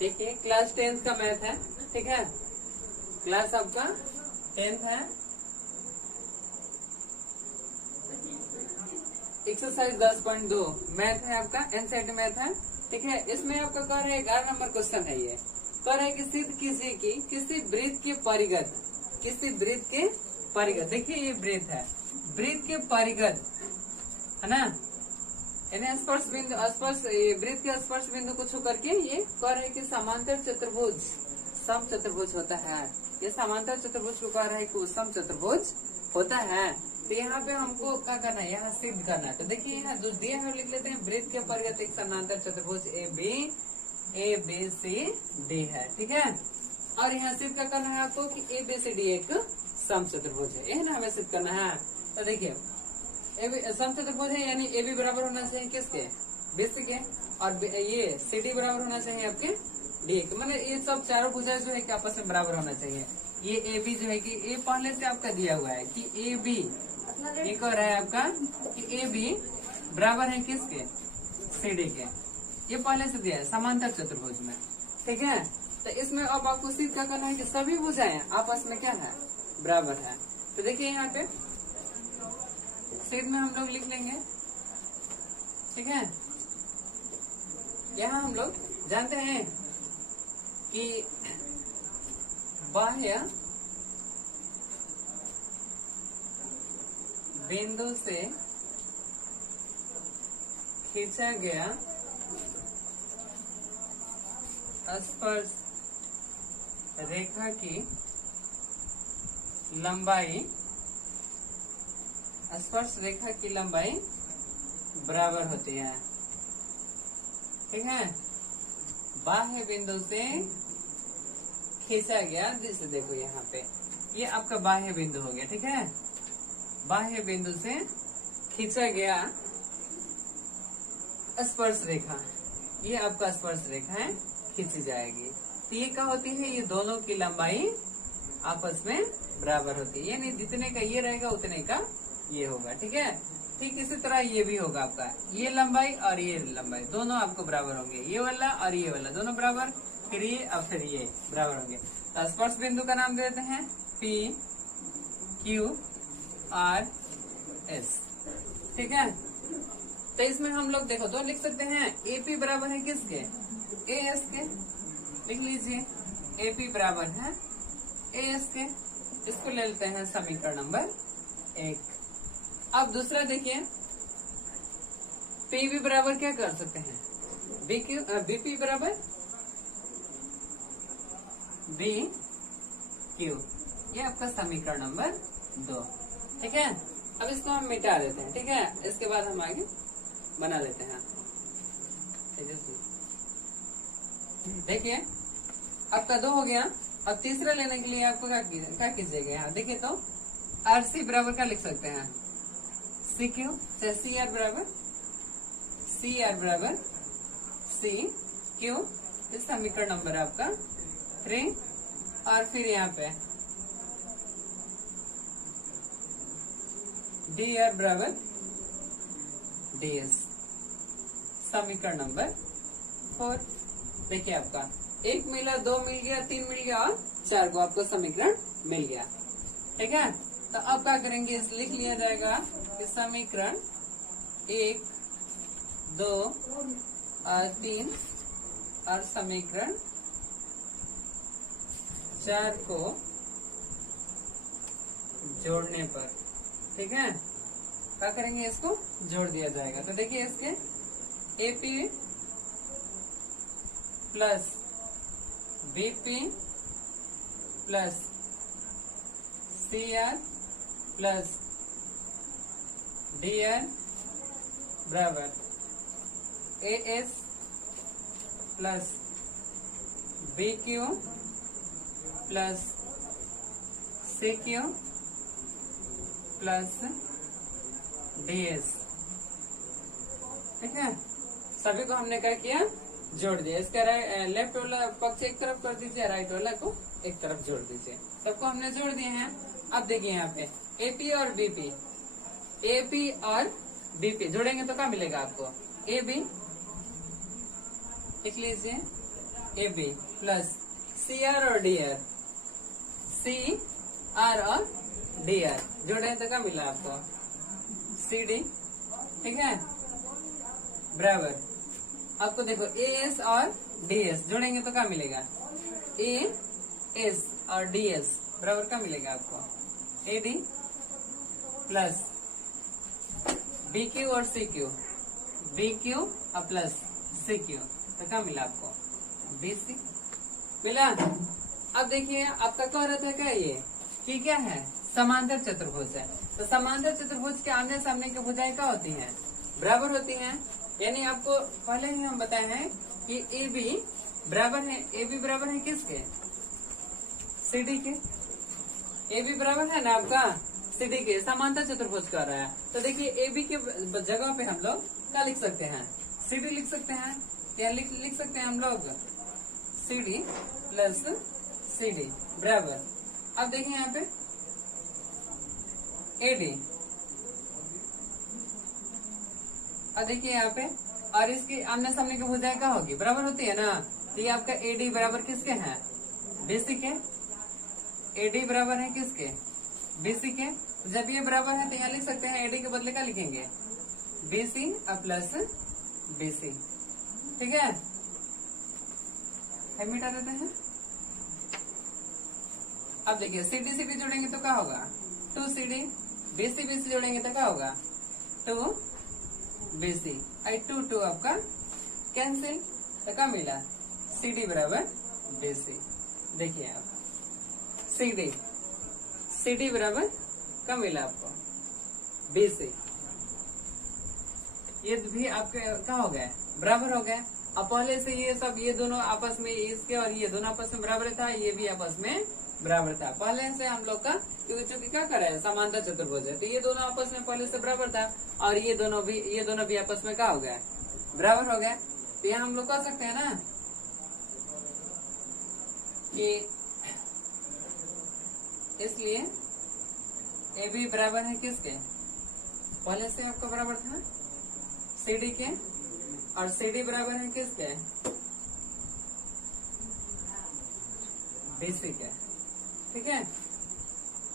देखिए class 10th का math है, ठीक है, क्लास आपका 10th है। एक्सरसाइज 10.2 मैथ है आपका, एनसीईआरटी मैथ है, ठीक है। इसमें आपका कह रहे 11 नंबर क्वेश्चन है। ये कह रहे कि सिद्ध कीजिए कि किसी वृत्त के परिगत, किसी वृत्त के परिगत, देखिए ये वृत्त है, वृत्त के परिगत है ना, यानी स्पर्श बिंदु, स्पर्श वृत्त के स्पर्श बिंदु को छू करके ये कह रहे कि समांतर चतुर्भुज सम चतुर्भुज होता है। ये समांतर चतुर्भुज को कह रहा है कि सम चतुर्भुज होता है। तो यहाँ पे हमको क्या करना है, यहाँ सिद्ध करना है। तो देखिए यहाँ जो दिया है लिख लेते हैं, वृत्त के परिगत एक समांतर चतुर्भुज ए बी सी डी है, ठीक है। और यहाँ सिद्ध क्या करना है आपको कि ए बी सी डी एक सम चतुर्भुज है, यह ना हमें सिद्ध करना है। तो देखिए सम चतुर्भुज है, यानी ए बी बराबर होना चाहिए किसके, बीसी के, और ये सी डी बराबर होना चाहिए आपके डी के। मतलब ये सब चारों भुजा जो है कि आपस में बराबर होना चाहिए। ये ए बी जो है कि ए पहले से आपका दिया हुआ है कि ए बी, ये कह रहा है आपका कि ए बी बराबर है किसके, सी डी के, ये पहले से दिया है समांतर चतुर्भुज में, ठीक है। तो इसमें अब आपको सिद्ध क्या करना है कि सभी भुजाएं आपस में क्या है, बराबर है। तो देखिए यहाँ पे सिद्ध में हम लोग लिख लेंगे, ठीक है। यहाँ हम लोग जानते हैं कि बाह्य बिंदु से खींचा गया स्पर्श रेखा की लंबाई, स्पर्श रेखा की लंबाई बराबर होती है, ठीक है। बाह्य बिंदु से खींचा गया, जैसे देखो यहाँ पे ये आपका बाह्य बिंदु हो गया, ठीक है। बाह्य बिंदु से खींचा गया स्पर्श रेखा, ये आपका स्पर्श रेखा है, खींची जाएगी। तो ये क्या होती है, ये दोनों की लंबाई आपस में बराबर होती है, यानी जितने का ये रहेगा उतने का ये होगा, ठीक है। ठीक इसी तरह ये भी होगा आपका, ये लंबाई और ये लंबाई दोनों आपको बराबर होंगे, ये वाला और ये वाला दोनों बराबर, फिर ये और फिर ये बराबर होंगे। तो स्पर्श बिंदु का नाम देते हैं पी क्यू आर एस, ठीक है। तो इसमें हम लोग देखो तो लिख सकते हैं एपी बराबर है किसके, ए एस के, लिख लीजिए एपी बराबर है ए एस के, इसको ले लेते हैं समीकरण नंबर 1। अब दूसरा देखिए पी भी बराबर क्या कर सकते हैं, बीपी बराबर बी क्यू, ये आपका समीकरण नंबर 2, ठीक है। अब इसको हम मिटा देते हैं, ठीक है। इसके बाद हम आगे बना लेते हैं। देखिए आपका 2 हो गया। अब तीसरा लेने के लिए आपको क्या कीजिएगा, यहाँ देखिए तो आर सी बराबर क्या लिख सकते हैं, सी क्यू, चाहे सी आर बराबर सी क्यू, इस समीकरण नंबर आपका 3। और फिर यहाँ पे डी आर बराबर डी एस, समीकरण नंबर 4। देखिए आपका 1 मिला, 2 मिल गया, 3 मिल गया और 4 को आपको समीकरण मिल गया, ठीक है। तो अब क्या करेंगे, इस लिख लिया जाएगा कि समीकरण 1, 2 और 3 और समीकरण 4 को जोड़ने पर, ठीक है, क्या करेंगे, इसको जोड़ दिया जाएगा। तो देखिए इसके AP plus BP plus CR plus DR बराबर AS plus BQ plus CQ plus DS, ठीक है। सभी को हमने क्या किया, जोड़ दिया। इसका लेफ्ट वाला पक्ष एक तरफ कर दीजिए, राइट वाला को एक तरफ जोड़ दीजिए। सबको हमने जोड़ दिए हैं। अब देखिए यहाँ पे एपी और बीपी, एपी और बीपी जोड़ेंगे तो क्या मिलेगा आपको, ए बी, लिख लीजिए A B plus C R और डी आर, सी आर और डी आर जोड़े तो क्या मिला आपको, सी डी। ठीक है, बराबर आपको देखो ए एस और डी एस जोड़ेंगे तो क्या मिलेगा, ए एस और डी एस बराबर क्या मिलेगा आपको, A D plus B Q और सी क्यू, बी क्यू और प्लस सी क्यू तो क्या मिला आपको, बी सी मिला। अब देखिए आपका कह रहा था क्या ये कि क्या है, समांतर चतुर्भुज है। तो समांतर चतुर्भुज के आमने सामने की भुजाएं क्या होती हैं, बराबर होती हैं। यानी आपको पहले ही हम बताए हैं कि ए बी बराबर है, ए बी बराबर है किसके, सी डी के। ए बी बराबर है ना आपका सी डी के, समांतर चतुर्भुज कर रहा है। तो देखिए ए बी के जगह पे हम लोग क्या लिख सकते हैं, सी डी लिख सकते हैं, या लिख सकते हैं हम लोग C D plus C D बराबर। अब देखिए यहाँ पे ए डी, अब देखिए यहाँ पे, और इसकी आमने सामने की भुजाएं क्या होगी, बराबर होती है ना। तो ये आपका ए डी बराबर किसके हैं, बीसी के। ए डी बराबर है किसके, बीसी के। जब ये बराबर है तो यहाँ लिख सकते हैं एडी के बदले क्या लिखेंगे, बीसी और प्लस बीसी। ठीक है, मिटा देते हैं। अब देखिए सीडी सीडी जोड़ेंगे तो क्या होगा, 2CD, बीसी बीसी जोड़ेंगे तो क्या होगा, 2BC। आई 2 आपका कैंसिल तो क्या मिला, CD बराबर BC। देखिए आप CD बराबर क्या मिला आपको, BC। ये भी आपके क्या हो गया, बराबर हो गया। अब पहले से ये सब, ये दोनों आपस में, इसके और ये दोनों आपस में बराबर था, ये भी आपस में बराबर था पहले से हम लोग का, क्योंकि चूंकि क्या कर रहे हैं, समांतर चतुर्भुज है। तो ये दोनों आपस में पहले से बराबर था, और ये दोनों भी आपस में क्या हो गया, बराबर हो गया। तो यहाँ हम लोग कह सकते हैं ना कि इसलिए ए बी बराबर है किसके, पहले से आपका बराबर था CD के, और CD बराबर है किसके, BC के। ठीक है,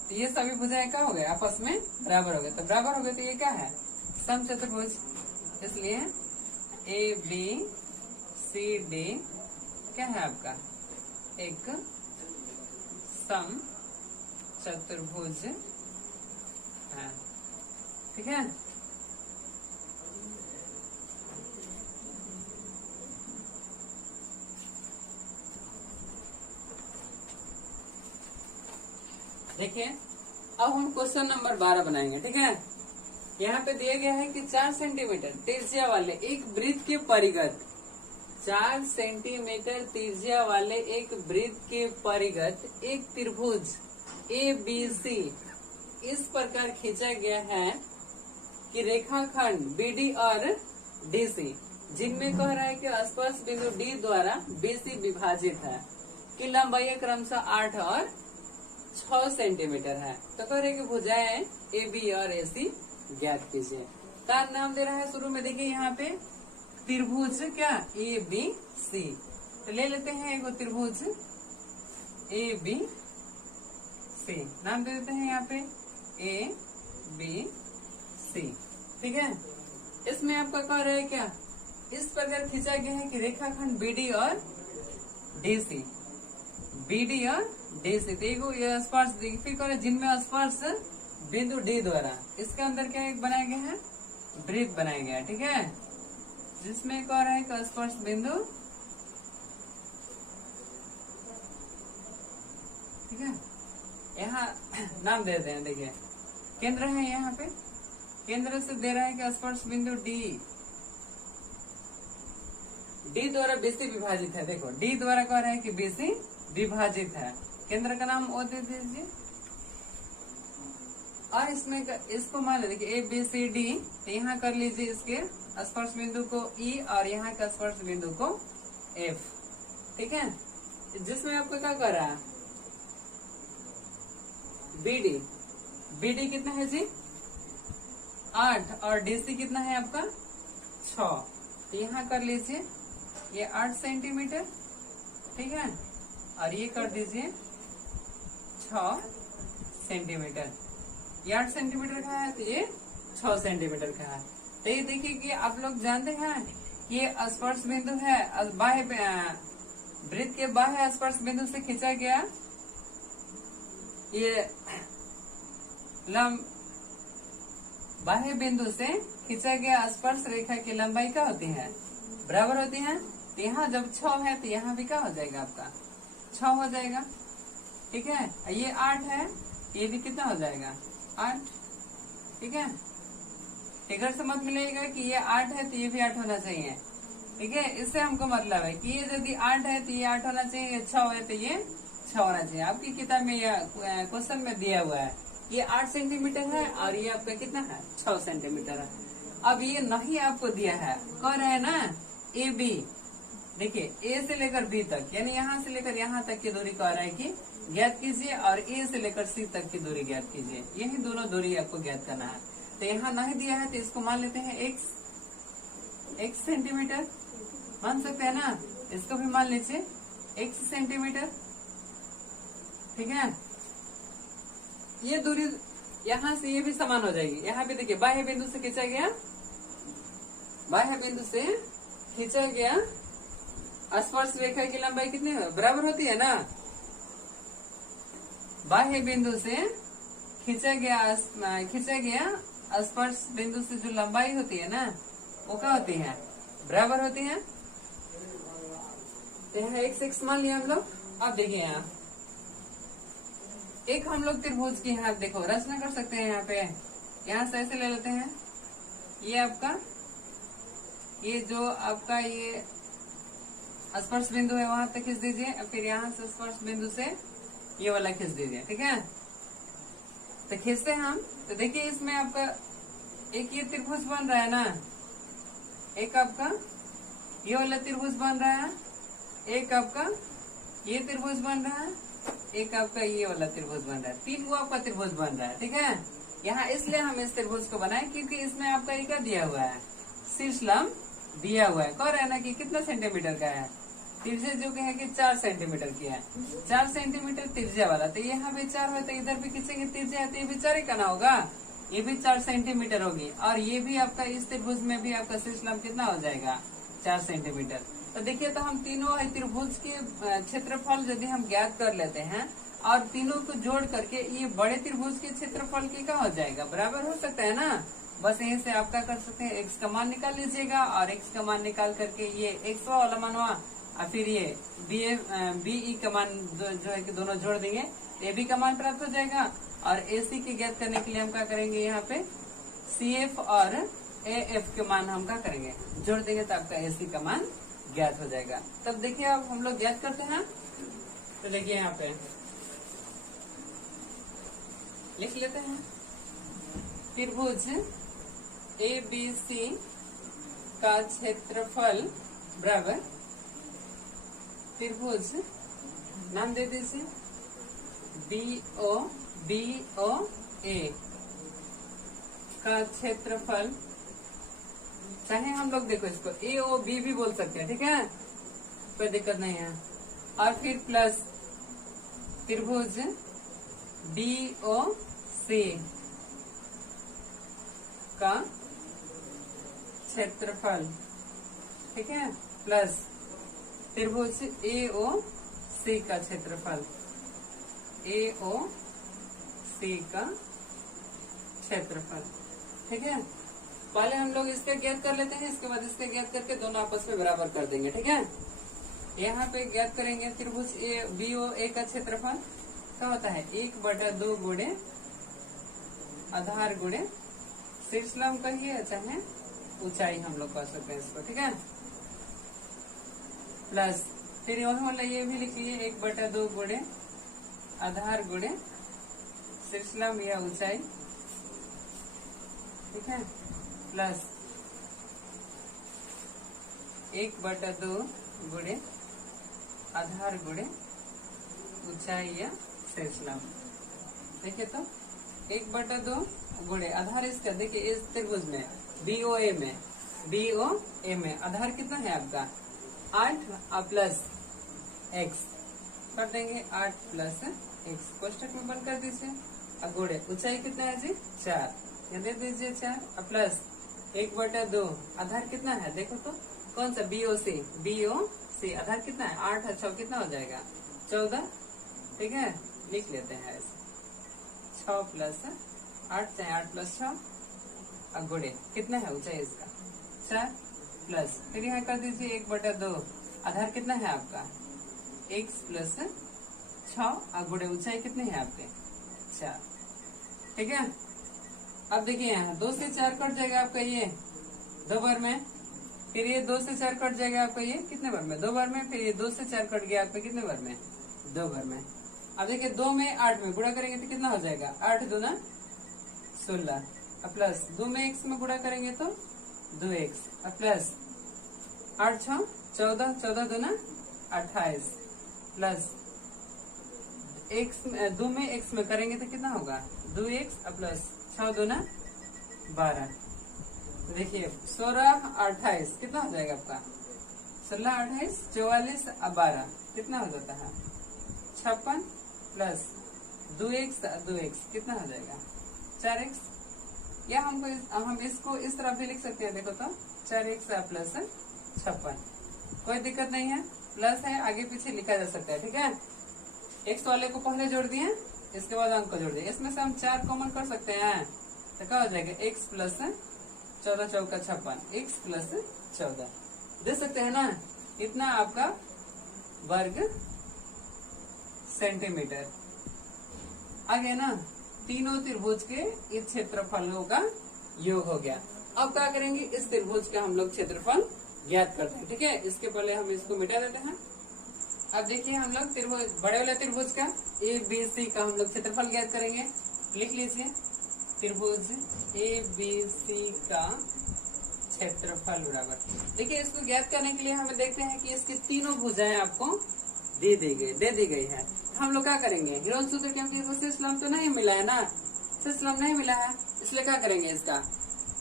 तो ये सभी भुजाएं क्या हो गए, आपस में बराबर हो गए। तो बराबर हो गए तो ये क्या है, समचतुर्भुज। इसलिए ABCD क्या है आपका, एक समचतुर्भुज है। ठीक है, देखिए अब हम क्वेश्चन नंबर 12 बनाएंगे। ठीक है, यहाँ पे दिया गया है कि 4 सेंटीमीटर त्रिज्या वाले एक वृत्त के परिगत, 4 सेंटीमीटर त्रिज्या वाले एक वृत्त के परिगत एक त्रिभुज ABC इस प्रकार खींचा गया है कि रेखाखंड BD और DC, जिनमें कह रहा है कि स्पर्श बिंदु D द्वारा BC विभाजित है, कि लंबाई क्रमशः 8 और 6 सेंटीमीटर है। तो कह रहे कि भुजाएं AB और AC ज्ञात कीजिए। का नाम दे रहा है शुरू में, देखिए यहाँ पे त्रिभुज क्या ABC, तो ले लेते हैं एक त्रिभुज ABC, नाम दे देते हैं यहाँ पे ABC। ठीक है, इसमें आपका कह रहा है क्या, इस प्रकार खींचा गया है कि रेखाखंड BD और DC, BD और DC, देखो ये स्पर्श, फिर कह रहे जिनमें स्पर्श बिंदु D द्वारा, इसके अंदर क्या एक बनाया गया है, वृत्त बनाया गया है। ठीक है, जिसमें कह रहा है कि स्पर्श बिंदु, ठीक है, यहाँ नाम दे देते हैं। देखिए केंद्र है, यहाँ पे केंद्र से दे रहा है कि स्पर्श बिंदु D द्वारा BC विभाजित है। देखो D द्वारा कह रहा है कि BC विभाजित है, केंद्र का नाम O दे दीजिए, और इसमें इसको मान लीजिए कि ABCD, तो यहाँ कर लीजिए इसके स्पर्श बिंदु को E और यहाँ का स्पर्श बिंदु को F। ठीक है, जिसमें आपको क्या कर रहा है, BD कितना है जी, 8, और DC कितना है आपका 6। तो यहाँ कर लीजिए ये 8 सेंटीमीटर, ठीक है, और ये कर दीजिए 6 सेंटीमीटर। ये 8 सेंटीमीटर का है तो ये 6 सेंटीमीटर का है। तो ये देखिए कि आप लोग जानते हैं ये स्पर्श बिंदु है, बाह्य वृत्त के बाह्य स्पर्श बिंदु से खींचा गया ये बाह्य बिंदु से खींचा गया स्पर्श रेखा की लंबाई क्या होती है, बराबर होती है। तो यहाँ जब 6 है तो यहाँ भी क्या हो जाएगा आपका 6 हो जाएगा, ठीक है। ये 8 है, ये भी कितना हो जाएगा 8, ठीक है। फिगर से मत मिलेगा कि ये 8 है तो ये भी 8 होना चाहिए, ठीक है। इससे हमको मतलब है कि ये यदि 8 है तो ये 8 होना चाहिए, ये 6 है तो ये 6 होना चाहिए। आपकी किताब में या क्वेश्चन में दिया हुआ है ये 8 सेंटीमीटर है और ये आपका कितना है 6 सेंटीमीटर है। अब ये नहीं आपको दिया है, कह रहे हैं ना ए बी, देखिए ए से लेकर बी तक यानी यहाँ से लेकर यहाँ तक की दूरी कह रहा है कि ज्ञात कीजिए, और ए से लेकर सी तक की दूरी ज्ञात कीजिए। यही दोनों दूरी आपको ज्ञात करना है। तो यहाँ नहीं दिया है तो इसको मान लेते हैं x सेंटीमीटर, मान सकते हैं ना, इसको भी मान लीजिए x सेंटीमीटर, ठीक है। ये दूरी यहाँ से ये भी समान हो जाएगी। यहाँ पे देखिए बाह्य बिंदु से खींचा गया, बाह्य बिंदु से खींचा गया स्पर्श रेखा की लंबाई कितनी बराबर होती है ना, बाह्य बिंदु से खींचा गया स्पर्श बिंदु से जो लंबाई होती है ना वो क्या होती है, बराबर होती है। तो यहाँ x मान लिया हम लोग। अब देखिए यहाँ एक हम लोग त्रिभुज की यहाँ देखो रचना कर सकते हैं। यहाँ पे यहाँ से ऐसे ले लेते हैं, ये आपका ये जो आपका ये स्पर्श बिंदु है वहां तक खींच दीजिए, फिर यहाँ से स्पर्श बिंदु से ये वाला खींच दीजिए, ठीक है। तो खींचते हैं हम, तो देखिए इसमें आपका एक ये त्रिभुज बन रहा है ना, एक आपका ये वाला त्रिभुज बन रहा है, एक आपका ये त्रिभुज बन रहा है, एक आपका ये वाला त्रिभुज बन रहा है, 3 वो आपका त्रिभुज बन रहा है, ठीक है। यहाँ इसलिए हम इस त्रिभुज को बनाए क्योंकि इसमें आपका ये क्या दिया हुआ है, शीर्ष लंब दिया हुआ है। कह रहे हैं ना कि कितना सेंटीमीटर का है, त्रिज्या जो है कि 4 सेंटीमीटर की है, 4 सेंटीमीटर त्रिज्या वाला। तो यहाँ भी 4 है तो इधर भी खींचेंगे त्रिज्या है तो ये भी 4 ही करना होगा, ये भी 4 सेंटीमीटर होगी। और ये भी आपका इस त्रिभुज में भी आपका शीर्ष लंब कितना हो जाएगा 4 सेंटीमीटर। तो देखिए तो हम तीनों त्रिभुज के क्षेत्रफल यदि हम ज्ञात कर लेते हैं और तीनों को जोड़ करके ये बड़े त्रिभुज के क्षेत्रफल के क्या हो जाएगा, बराबर हो सकता है ना। बस यहीं से आप क्या कर सकते हैं, x का मान निकाल लीजिएगा और x का मान निकाल करके ये x वाला मानवा और फिर ये BE का मान जो है कि दोनों जोड़ देंगे, AB का मान प्राप्त हो जाएगा। और AC की ज्ञात करने के लिए हम क्या करेंगे, यहाँ पे CF और AF के मान हम क्या करेंगे, जोड़ देंगे तो आपका AC का मान ज्ञात हो जाएगा। तब देखिए अब हम लोग ज्ञात करते हैं, तो देखिए यहाँ पे लिख लेते हैं त्रिभुज ABC का क्षेत्रफल बराबर त्रिभुज नाम दे दीजिए BOA का क्षेत्रफल, चाहे हम लोग देखो इसको AOB भी बोल सकते हैं, ठीक है, कोई दिक्कत नहीं है। और फिर प्लस त्रिभुज BOC का क्षेत्रफल, ठीक है, प्लस त्रिभुज AOC का क्षेत्रफल, AOC का क्षेत्रफल, ठीक है। पहले हम लोग इसका ज्ञात कर लेते हैं, इसके बाद इसका ज्ञात करके दोनों आपस में बराबर कर देंगे, ठीक है। यहाँ पे ज्ञात करेंगे त्रिभुज BOA का क्षेत्रफल क्या होता है 1/2 गुणे आधार गुणे शीर्ष लंब कहिए चाहे ऊंचाई हम लोग कह सकते हैं इसको, ठीक है। प्लस फिर यहाँ वाला ये भी लिख लिए 1/2 गुणे आधार गुणे शीर्ष लंब या ऊंचाई, ठीक है, प्लस 1/2 गुणे आधार गुणे ऊंचाई या शीर्ष लंब। देखिए तो 1/2 गुणे आधार इसका, देखिए इस त्रिभुज में BOA में आधार कितना है आपका 8 और प्लस एक्स कर देंगे 8 प्लस एक्स, कोष्टक में बंद कर दीजिए। अब गुणे ऊंचाई कितना है जी 4, ये दे दीजिए 4 प्लस 1/2 आधार कितना है देखो तो, कौन सा BOC आधार कितना है 8 है 6 कितना हो जाएगा 14, ठीक है लिख लेते हैं ऐसे 6 प्लस 8 चाहे 8 प्लस 6, अब गुणे कितना है ऊंचाई इसका 4 प्लस फिर यहाँ कर दीजिए 1/2 आधार कितना है आपका x प्लस 6 और गुणे ऊंचाई कितनी है आपके 4, ठीक है। अब देखिए यहाँ 2 से 4 कट जाएगा आपका ये 2 बार में, फिर ये 2 से 4 कट जाएगा आपका ये कितने बार में 2 बार में, फिर ये 2 से 4 कट गया आपका कितने बार में 2 बार में। अब देखिए 2 में 8 में गुणा करेंगे तो कितना हो जाएगा 8 दूना 16, प्लस 2 में x में गुणा करेंगे तो 2x, प्लस 8 6 14, 14 दूना 28, प्लस x 2 में x में करेंगे तो कितना होगा 2x, प्लस 6 दूना 12, तो देखिए 16 28 कितना हो जाएगा आपका 16 28 44 और 12 कितना हो जाता है 56, प्लस 2x कितना हो जाएगा 4x, या हम इसको इस तरह भी लिख सकते हैं देखो तो 4x प्लस 56, कोई दिक्कत नहीं है, प्लस है आगे पीछे लिखा जा सकता है, ठीक है। x वाले को पहले जोड़ दिए, इसके बाद अंक को जोड़ दिए, इसमें से हम 4 कॉमन कर सकते हैं तो क्या हो जाएगा x प्लस 14 चौका 56, x प्लस 14 दे सकते हैं ना, इतना आपका वर्ग सेंटीमीटर आ गया ना। तीनों त्रिभुज के इस क्षेत्रफलों का योग हो गया। अब क्या करेंगे इस त्रिभुज का हम लोग क्षेत्रफल ज्ञात करते हैं, ठीक है। इसके पहले हम इसको मिटा देते हैं। अब देखिए हम लोग त्रिभुज बड़े वाले त्रिभुज का ABC का हम लोग क्षेत्रफल ज्ञात करेंगे, लिख लीजिए त्रिभुज ABC का क्षेत्रफल बराबर, देखिए इसको ज्ञात करने के लिए हमें देखते हैं कि इसकी तीनों भुजाएं आपको दे दी गई है। हम लोग क्या करेंगे हिरोन सूत्र, क्योंकि शेष लंब तो नहीं मिला है ना, शेष लंब नहीं मिला है, इसलिए क्या करेंगे इसका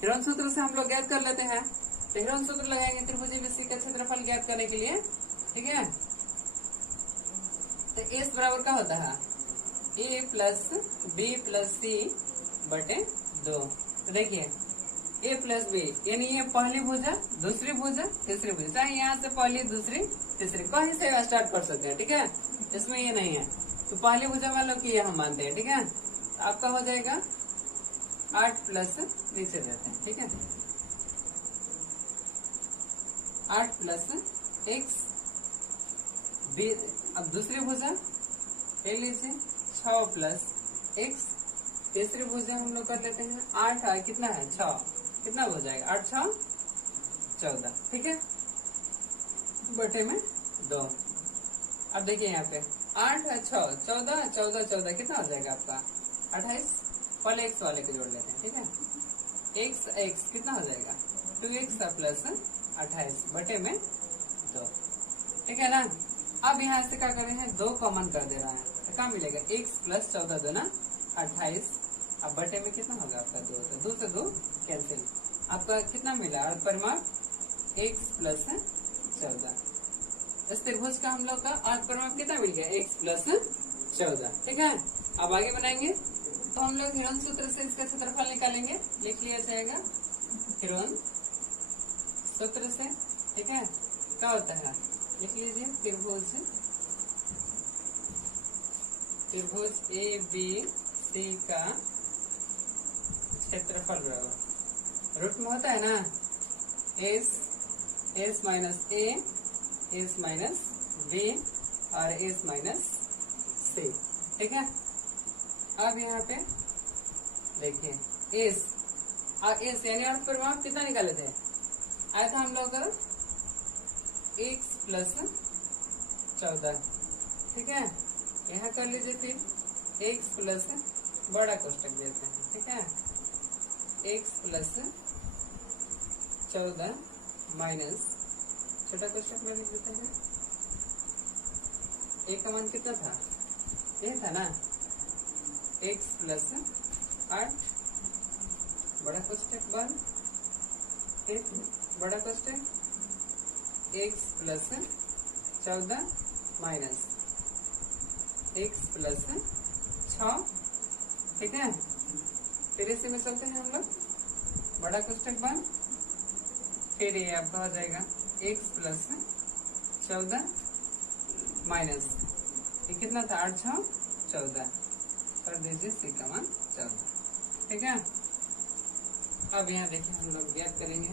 हिरोन सूत्र से हम लोग ज्ञात कर लेते हैं। तो हिरोन सूत्र लगाएंगे त्रिभुज ABC का क्षेत्रफल ज्ञात करने के लिए, ठीक है। तो S बराबर क्या होता है A plus B plus C बटे 2। तो देखिए A प्लस B यानी ये पहली भुजा दूसरी भुजा तीसरी भुजा, चाहे यहाँ से पहली दूसरी तीसरी कहीं से स्टार्ट कर सकते हैं, ठीक है, इसमें ये नहीं है। तो पहली भुजा मान लो कि ये हम मानते हैं, ठीक है। तो आपका हो जाएगा 8 प्लस नीचे देते हैं, ठीक है 8 प्लस x B, अब दूसरी भुजा ले लीजिए 6 प्लस x, तीसरी भुजा हम लोग कर लेते हैं 8 कितना है 6, कितना हो जाएगा 8 6 14, ठीक है बटे में 2। अब देखिए यहाँ पे 8 6 14 14 14 कितना हो जाएगा आपका 28, पहले x वाले को जोड़ लेते हैं, ठीक है x कितना हो जाएगा 2x प्लस 28 बटे में 2, ठीक है ना। अब यहाँ से क्या कर रहे हैं 2 कॉमन कर दे रहा है तो क्या मिलेगा x प्लस 14 दूना 28, अब बटे में कितना होगा आपका 2, तो 2 से 2 कैंसिल, आपका कितना मिला अर्धपरिमाप x प्लस 14। इस त्रिभुज का हम लोग का अर्धपरिमाप कितना मिल गया x प्लस 14, ठीक है। अब आगे बनाएंगे तो हम लोग हिरोन सूत्र से इसका क्षेत्रफल निकालेंगे, लिख लिया जाएगा हिरोन सूत्र से, ठीक है। क्या होता है लिख लीजिए त्रिभुज ABC का क्षेत्रफल बराबर रूट में होता है ना S minus A, S minus B और S माइनस C, ठीक है। अब यहाँ पे देखिए S यानी अर्धपरिमाप कितना निकाले थे, आया था हम लोग x प्लस 14, ठीक है। यहाँ कर लीजिए फिर x प्लस बड़ा कोष्टक देते हैं, ठीक है x प्लस 14 माइनस छोटा कोष्टक में लिख देते हैं, a का मान कितना था ये था ना x प्लस 8 बड़ा कोष्टक बंद, फिर बड़ा कोष्टक x plus 14 minus x plus 6, ठीक है। फिर इसी में चलते हैं हम लोग बड़ा कोष्टक बन, फिर ये आपका हो जाएगा x प्लस 14 माइनस ये कितना था 8 6 14, कर दीजिए c का मान 14, ठीक है। अब यहाँ देखिए हम लोग ज्ञात करेंगे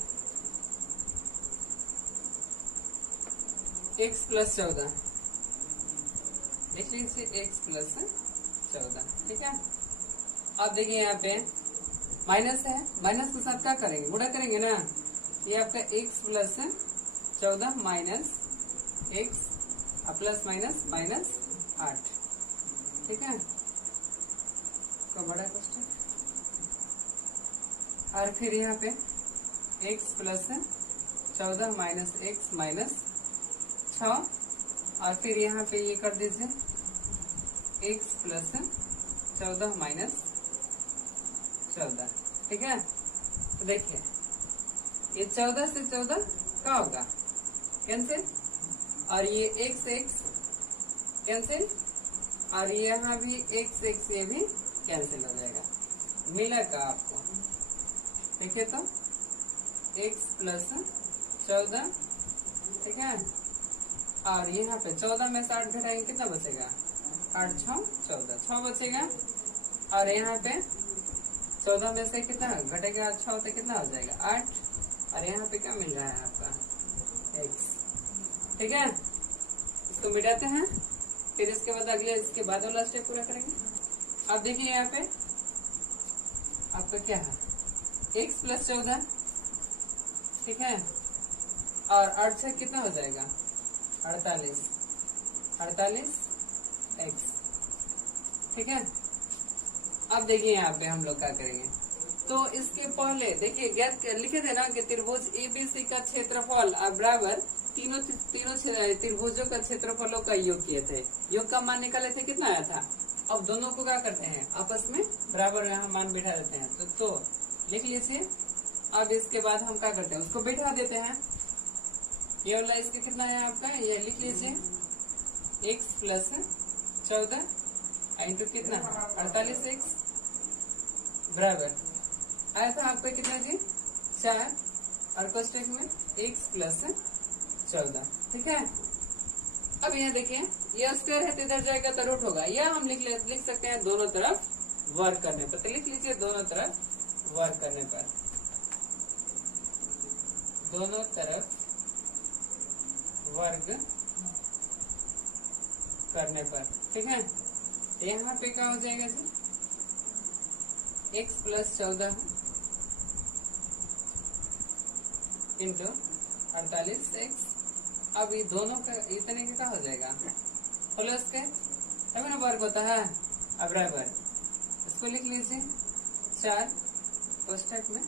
x प्लस 14, देख लीजिए x प्लस 14, ठीक है। अब देखिए यहाँ पे माइनस है, माइनस के साथ क्या करेंगे, गुणा करेंगे ना। ये आपका x plus 14 minus x plus minus minus 8, ठीक है। तो बड़ा क्वेश्चन, और फिर यहाँ पे x plus 14 minus x minus 6, और फिर यहाँ पे ये कर दीजिए x प्लस 14 माइनस 14, ठीक है। तो देखिए ये 14 से 14 क्या होगा, कैंसिल, और ये x x कैंसिल, और यहाँ भी x x ये भी कैंसिल हो जाएगा। मिला का आपको, देखिए तो x प्लस 14, ठीक है। और यहाँ पे 14 में से 8 घटाएंगे कितना बचेगा, 8 6 14, 6 बचेगा। और यहाँ पे 14 में से कितना घटेगा 6 होते कितना हो जाएगा 8, और यहाँ पे क्या मिल रहा है आपका x, ठीक है। इसको मिटाते हैं, फिर इसके बाद अगले इसके बाद वाला स्टेप पूरा करेंगे। अब देखिए यहाँ पे आपका क्या है x प्लस 14, ठीक है, और 8 6 कितना हो जाएगा 48, 48x, ठीक है। अब देखिए यहाँ पे हम लोग क्या करेंगे, तो इसके पहले देखिए ज्ञात लिखे थे ना कि त्रिभुज ABC का क्षेत्रफल बराबर तीनों त्रिभुजों का क्षेत्रफलों का योग किए थे। योग का मान निकाले थे, कितना आया था। अब दोनों को क्या करते हैं, आपस में बराबर यहाँ मान बैठा देते हैं, तो लिख लीजिए। अब इसके बाद हम क्या करते हैं, उसको बैठा देते हैं। ये वाला इसके कितना है आपका, ये लिख लीजिए x प्लस 14 इंटू कितना 48x बराबर आया था आपका कितना जी 4, और कोष्टक में x प्लस 14, ठीक है। अब यहाँ देखिए ये स्क्वायर है तो इधर जाएगा तो रूट होगा, या हम लिख सकते हैं दोनों तरफ वर्ग करने पर। तो लिख लीजिए दोनों तरफ वर्ग करने पर, दोनों तरफ वर्ग करने पर, ठीक है। यहाँ पे क्या हो जाएगा जी x प्लस 14 इंटू 48x। अब ये दोनों का इतने का क्या हो जाएगा प्लस के, तभी ना वर्ग होता है। अब बराबर इसको लिख लीजिए 4 कोष्टक में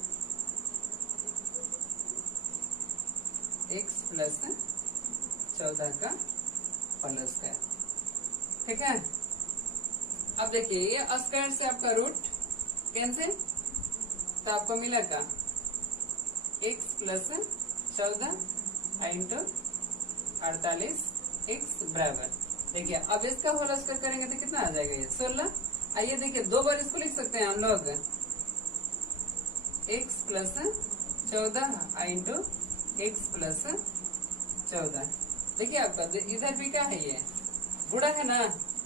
x प्लस 14 का प्लस का, ठीक है। अब देखिए ये स्क्वायर से आपका रूट कैंसिल, तो आपको मिला का x प्लस 14 इंटू 48x बराबर। देखिए अब इसका होल स्क्वायर करेंगे तो कितना आ जाएगा ये 16। आइए देखिए दो बार इसको लिख सकते हैं हम लोग, x plus 14 into x plus 14। देखिए आपका इधर भी क्या है, ये गुणा है ना,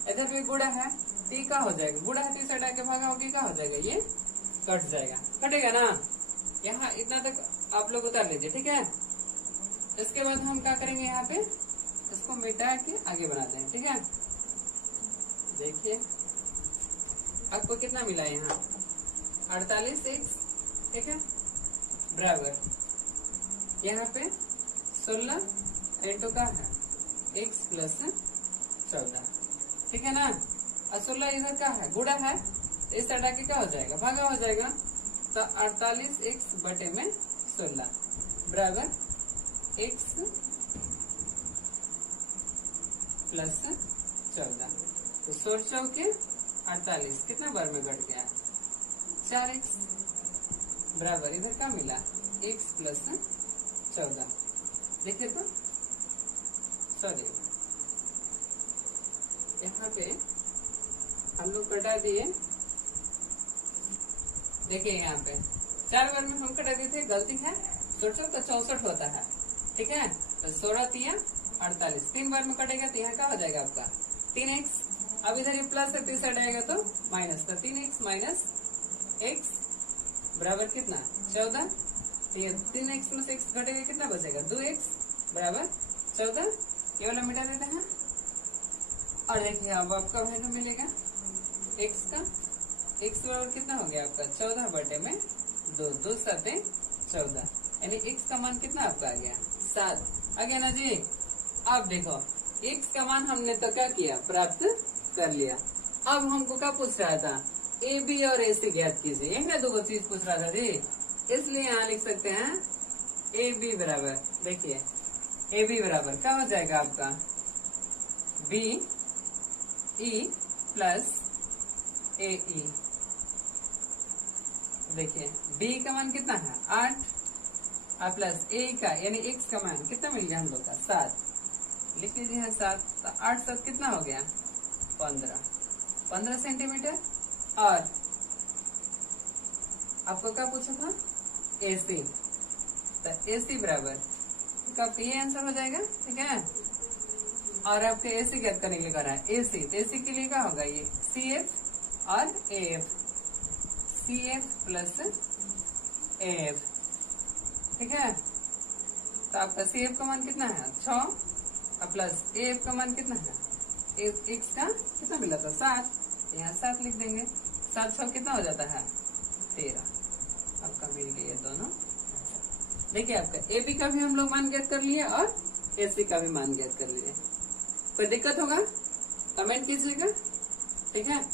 इधर भी गुणा है, तो क्या हो जाएगा, गुणा है तो इसे हटा के भागा होगी, क्या हो जाएगा ये कट जाएगा, कटेगा ना। यहाँ इतना तक आप लोग उतार लीजिए, ठीक है। इसके बाद हम क्या करेंगे, यहाँ पे इसको मिटा के आगे बनाते हैं, ठीक है। देखिए आपको कितना मिला यहाँ 48x, ठीक है, बराबर यहाँ पे 16 इंटू का है x प्लस 14, ठीक है ना। और 16 इधर का है गुणा है, तो इस हटा के क्या हो जाएगा भागा हो जाएगा, तो 48x बटे में 16 बराबर x प्लस 14। तो 16 चौके 48 कितना बार में घट गया 4x बराबर इधर क्या मिला x प्लस 14। देखिए तो सॉरी यहाँ पे हम लोग कटा दिए, देखिए यहाँ पे 4 बार में हम कटा दिए थे, गलती है, 67 का 64 होता है, ठीक है। तो 16 तिया 48, 3 बार में कटेगा तो यहाँ क्या हो जाएगा आपका 3x। अब इधर ये प्लस है तो इस साइड आएगा तो माइनस, तो 3x माइनस x बराबर कितना 14। 3x में से x घटेगा कितना बचेगा 2x बराबर 14। ये वाला मिटा देते हैं और देखिए अब आपका वैल्यू मिलेगा x का, x बराबर कितना हो गया आपका 14 बटे में 2, 2 7 14, यानी x का मान कितना आपका आ गया 7 आ गया ना जी। अब देखो x का मान हमने तो क्या किया प्राप्त कर लिया। अब हमको क्या पूछ रहा था ए बी और ए सी ज्ञात कीजिए, एक ना दो चीज पूछ रहा था जी, इसलिए यहाँ लिख सकते हैं ए बी बराबर, देखिए ए बी बराबर क्या हो जाएगा आपका बी ई प्लस ए ई। देखिए बी का मान कितना है 8 प्लस ए का यानी एक्स का मान कितना मिल गया हम लोग का 7, लिख लीजिए है 7, तो 8 7 कितना हो गया 15 सेंटीमीटर। और आपको क्या पूछा था AC, तो AC बराबर आपका ये आंसर हो जाएगा, ठीक है। और आपके AC ज्ञात करने के लिए कर रहा है AC, तो AC के लिए क्या होगा ये CF और AF, CF प्लस AF, ठीक है। तो आपका CF का मान कितना है 6 प्लस AF का मान कितना है x का कितना मिला था 7, यहाँ 7 लिख देंगे, 7 6 कितना हो जाता है 13, आपका मिल गया ये दोनों। देखिए आपका AB का भी हम लोग मान ज्ञात कर लिए और AC का भी मान ज्ञात कर लिए। कोई दिक्कत होगा कमेंट कीजिएगा, ठीक है।